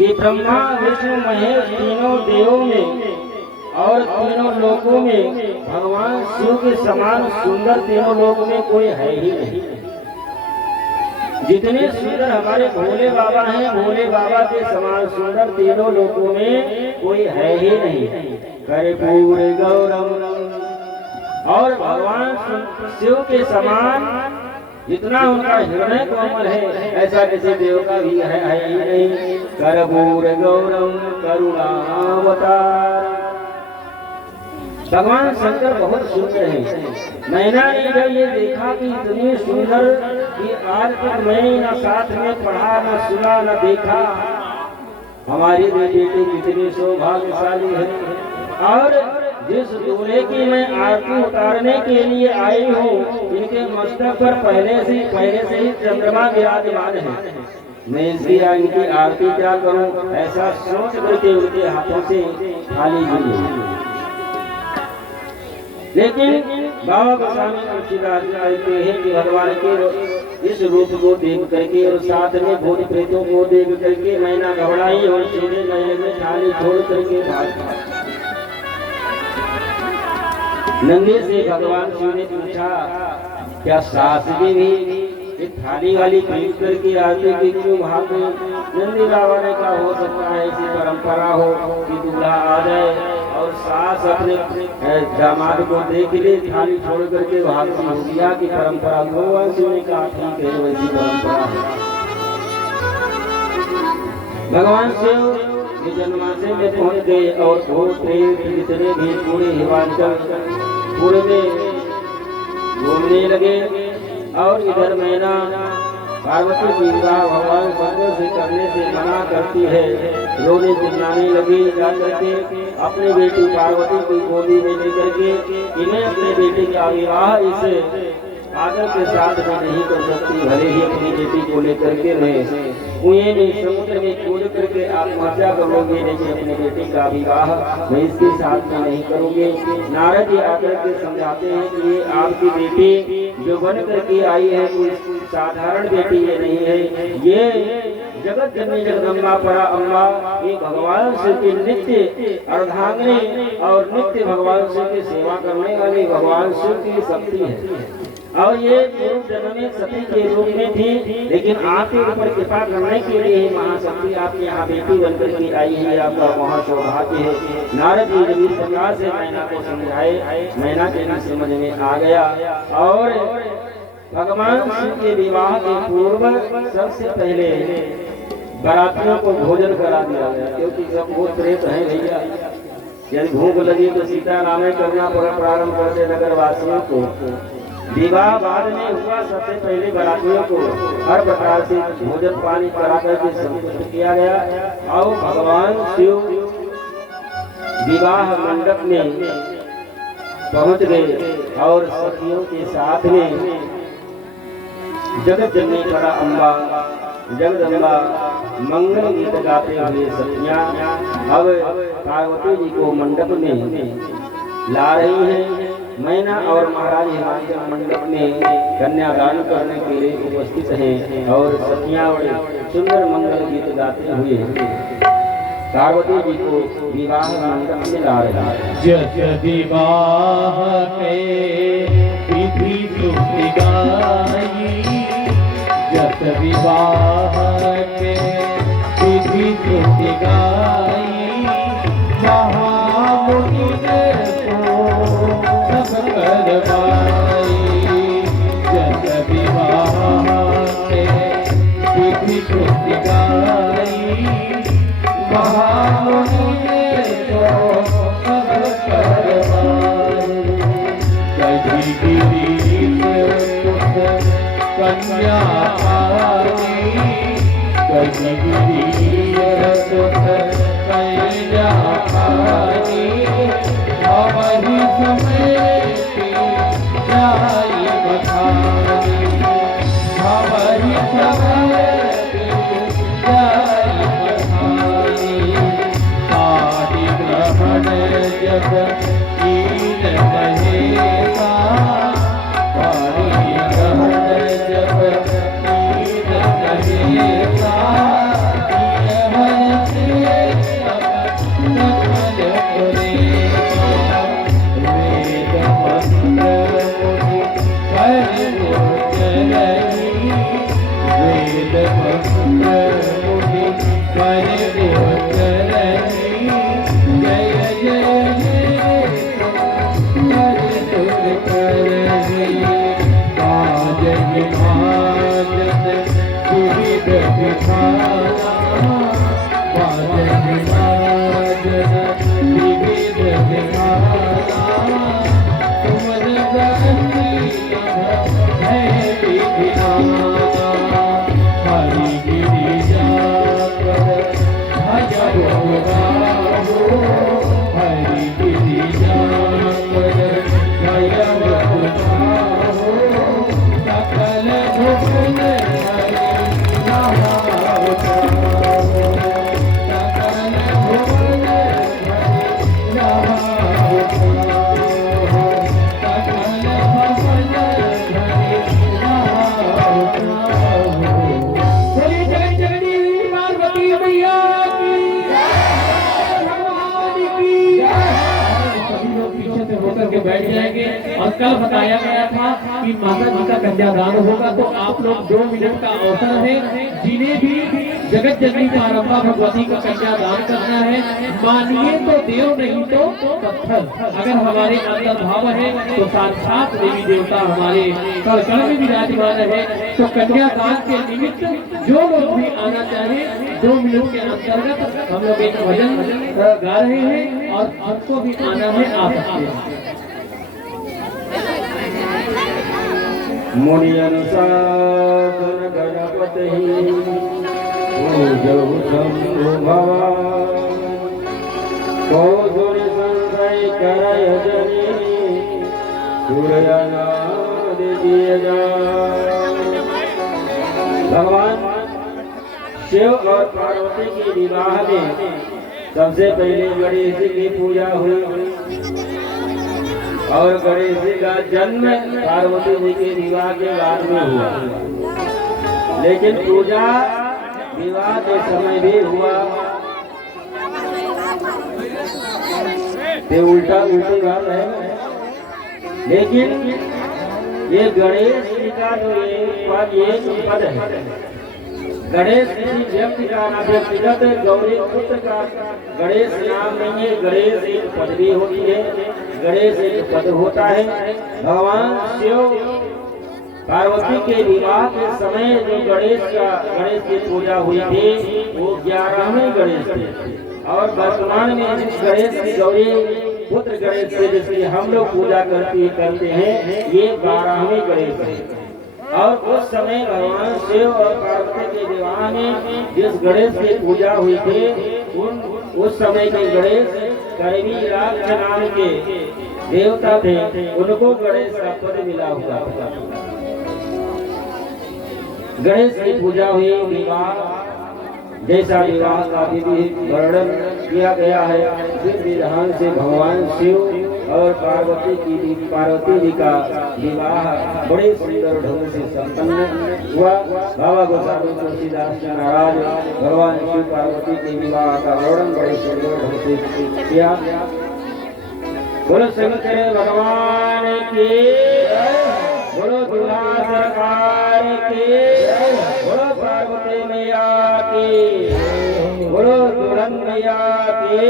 कि ब्रह्मा विष्णु महेश तीनों देवों में और तीनों लोकों में भगवान शिव के समान सुंदर तीनों लोक में कोई है ही नहीं। जितने सुंदर हमारे भोले बाबा हैं, भोले बाबा के समान सुंदर तीनों लोकों में कोई है ही नहीं। कर्पूर गौरम, और भगवान शिव के समान जितना उनका हृदय कोमल है ऐसा किसी देव का भी है ही नहीं। कर्पूर गौरम करुणावतार, भगवान शंकर बहुत सुंदर है। मैंने जब ये देखा कि इतनी सुंदर कि आज तक मैं न साथ में पढ़ा, न सुना, न देखा। हमारी बेटी कितनी सौभाग्यशाली है। और जिस दूल्हे की मैं आरती उतारने के लिए आई हूँ, इनके मस्तक पर पहले से ही चंद्रमा विराजमान है। मैं इनकी आरती क्या करूँ, ऐसा सोच करके उनके हाथों से थाली ली। लेकिन बाबा गोस्वामी तुलसीदास कहते हैं कि भगवान के इस रूप को देख करके और साथ में भूत प्रेतों को देख करके मैं ना घबराई और सीधे गले में थाली छोड़ करके भाग। नंदी से भगवान शिव ने पूछा, क्या सास भी एक थाली वाली खरीद करके आरती की क्यों भाग गई? नंदी बाबा ने कहा, हो सकता है ऐसी परंपरा हो कि दूल्हा आ जाए और सास अपने दामाद को देख ले, थाली छोड़ करके भागती हो गया की परंपरा। भगवान शिव ने कहा, ठीक है, वैसी परंपरा है। भगवान शिव जन्माशय में पहुंच गए और जितने भी पूरे हिमाचल पूरे में घूमने लगे। और इधर मैना पार्वती की विवाह भगवान शंकर से करने से मना करती है। रोने चिल्लाने लगी, जाकर के अपनी बेटी पार्वती की गोदी में लेकर के इन्हें अपने बेटी का विवाह इस पागल के साथ में नहीं कर सकती। भले ही अपनी बेटी को लेकर के मैं कुएं में समुद्र में कूद करके आत्महत्या करोगे, लेकिन अपनी बेटी का विवाह मैं इसके साथ में नहीं करोगे। नारद जी आकर के समझाते हैं कि ये आपकी बेटी जो बन करके आई है कोई साधारण बेटी ये नहीं है, ये जगत जननी जगदम्बा परा अम्बा, ये भगवान शिव की नित्य अर्धांगिनी और नित्य भगवान शिव की सेवा करने वाली भगवान शिव की शक्ति है। और ये पूर्व जन्म में सती के रूप में थी, लेकिन आपके ऊपर कृपा करने के लिए महाशक्ति आपके यहाँ बेटी बनकर के आई है। आपका वहाँ सौभाग्य है। नारद जी जब इस प्रकार से मैना को समझाए, मैना के भी समझ में आ गया। और भगवान शिव के विवाह के पूर्व सबसे पहले बारातियों को भोजन करा दिया गया, क्योंकि सब भूत प्रेत हैं भैया। यदि भूख लगी तो सीताराम करना प्रारंभ करते नगर वासियों को। विवाह बाद में हुआ, सबसे पहले बारातियों को हर प्रकार से भोजन पानी करा करके संतुष्ट किया गया। और भगवान शिव विवाह मंडप में पहुंच गए और सखियों के साथ में जगत जननी परा अम्बा जगदम्बा मंगल गीत गाते हुए सखियां अब पार्वती जी को मंडप में ला रही हैं। मैना और महाराज हिमाचल मंडप में कन्यादान करने के लिए उपस्थित हैं और सखियां बड़े सुंदर मंगल गीत गाते हुए पार्वती जी को विवाह मंडप में ला रही हैं। जस विवाह के विधि श्रुति गाई, जस विवाह के विधि श्रुति गाई, महामुनि करवाई। जस विवाह के विधि श्रुति गाई, महामुनि करवाई। कही गिरीश कन्या पाई, कही गिरीश कन्या पाई, अवधि समेत जाई बखानी, अवधि समेत जाई बखानी। पानी ग्रहण जब कीन महेशा, पानी ग्रहण जब कीन महेशा, खाना बाजन बाजन विविध विधाना तुमन गति है विधाना हरि गिरिजा भजो गावो हरि गिरिजा भजो गावो सकल भुवन हरि नाम गावो सकल भुवन हरि नाम गावो सकल भुवन हरि नाम गावो। बोलिए जय जगदीश पार्वती मैया की जय, भगवान की जय। सभी लोग पीछे से होकर के बैठ जाएंगे। और कल बताया गया था कि माता जी का कन्यादान होगा, तो आप लोग 2 मिनट का अवसर है। जिन्हें भी जगत जननी पारंपा भगवती का कन्यादान करना है, मानिए तो देव नहीं तो पत्थर। अगर हमारे अंदर भाव है तो साक्षात देवी देवता हमारे कण में विराजमान है। तो कन्यादान के निमित्त जो लोग भी आना चाहे 2 मिनट के अंतर्गत हम लोग एक भजन गा रहे हैं और हमको भी आना है, आ सकते हैं। मुनि अनुशासन गणपति पूजौ शंभु भवान कौसुर संशय करय जनि सूर्यनाद दिय जान। भगवान शिव और पार्वती के विवाह में सबसे पहले गणेश जी की पूजा हुई और गणेश जी का जन्म पार्वती जी के विवाह के बाद में हुआ, लेकिन पूजा विवाह के समय भी हुआ। ये उल्टा उल्टी बात है, लेकिन ये गणेश जी का जो ये पद है, गणेश किसी व्यक्ति का नाम, व्यक्तिगत गौरी पुत्र का गणेश नाम नहीं है। गणेश एक पदवी होती है, गणेश एक पद होता है। भगवान शिव पार्वती के विवाह के समय जो गणेश की पूजा हुई थी वो 11वें गणेश थे। और वर्तमान में जिस गणेश की गौरी पुत्र गणेश से जिसकी हम लोग पूजा करते हैं ये 12वें गणेश है। और उस समय भगवान शिव और पार्वती के विवाह में जिस गणेश की पूजा हुई थी उस समय के गणेश करवी राक्ष नाम के देवता थे, उनको गणेश का पद मिला हुआ था। गणेश की पूजा हुई, विवाह जैसा विवाह का विधि वर्णन किया गया है, जिस विधान से भगवान शिव और पार्वती जी का विवाह बड़े सुंदर ढंग से संपन्न हुआ। बाबा गोसावी तुलसीदास जी महाराज भगवान शिव पार्वती के विवाह का वर्णन बड़े सुंदर ढंग से किया। बोलो शंकर भगवान की, बोलो दुल्हा सरकार की, बोलो पार्वती मैया की, बोलो दुल्हन मैया की।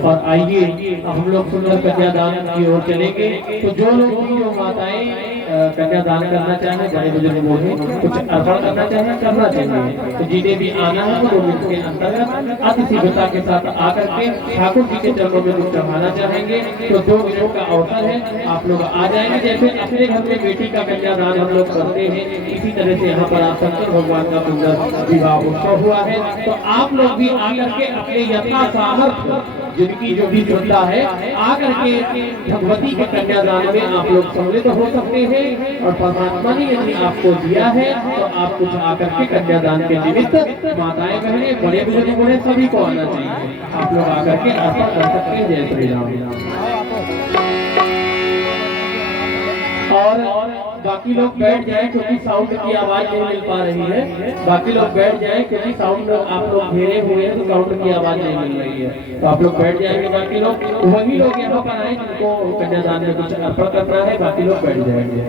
और आइए हम लोग सुंदर कन्यादान की ओर चलेंगे। तो जो लोग भी जो माताएं कन्यादान करना चाहें, बड़े बुजुर्ग बोले कुछ अर्पण करना चाहें, करना चाहिए। तो जिन्हें भी आना है वो 2 मिनट के अंतर्गत अति शीघ्रता के साथ आकर के ठाकुर जी के चरणों में कुछ चढ़ाना चाहेंगे तो 2 मिनट का अवसर है, आप लोग आ जाएंगे। जैसे अपने घर में बेटी का कन्यादान हम लोग करते हैं, इसी तरह से यहाँ पर आप शंकर भगवान का सुंदर विवाह उत्सव हुआ है। तो आप लोग भी आकर के अपने यथा सामर्थ्य जिनकी जो भी योग्यता है आकर के भगवती के कन्यादान में आप लोग सम्मिलित हो सकते हैं। और परमात्मा ने यदि आपको दिया है तो आप कुछ आकर के कन्यादान के निमित्त माताएं बहने बड़े बुजुर्ग बूढ़े सभी को आना चाहिए। आप लोग आकर के अर्पण कर सकते हैं। जय श्री राम। और बाकी लोग बैठ जाएं क्योंकि साउंड की आवाज नहीं मिल पा रही है। बाकी लोग बैठ जाएं क्योंकि साउंड आप लोग घेरे हुए हैं तो साउंड की आवाज नहीं मिल रही है। तो आप लोग बैठ जाएंगे। बाकी लोग वही लोग यहाँ पर आए जिनको कन्यादान में कुछ अर्पण करना है, बाकी लोग बैठ जाएंगे।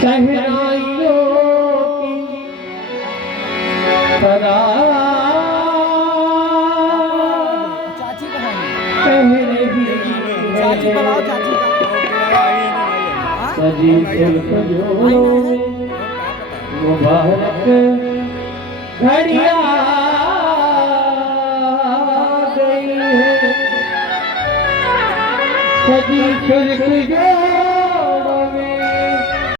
सहनाइयों की सदा कह रही है, सजी सुल्फजों में मुबारक घड़िया गई है, सजी सुल्फजों